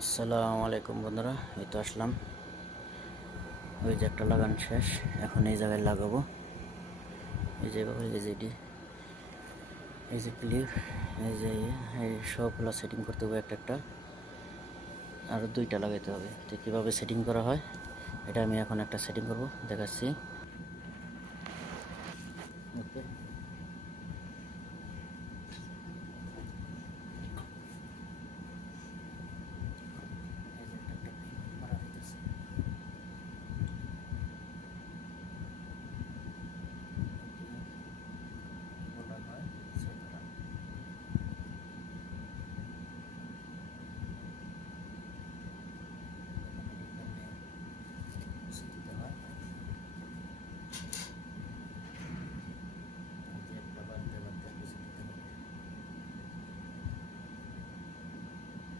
আসসালামু আলাইকুম বন্ধুরা, এই তো আসলাম। ওই যে একটা লাগান শেষ, এখন এই জায়গায় লাগাবো। এই যে এভাবে, এই যে এটি, এই যে ক্লিপ, এই যে এই সবগুলো সেটিং করতে হবে একটা একটা, আরও দুইটা লাগাইতে হবে। তো কীভাবে সেটিং করা হয় এটা আমি এখন একটা সেটিং করব, দেখাচ্ছি।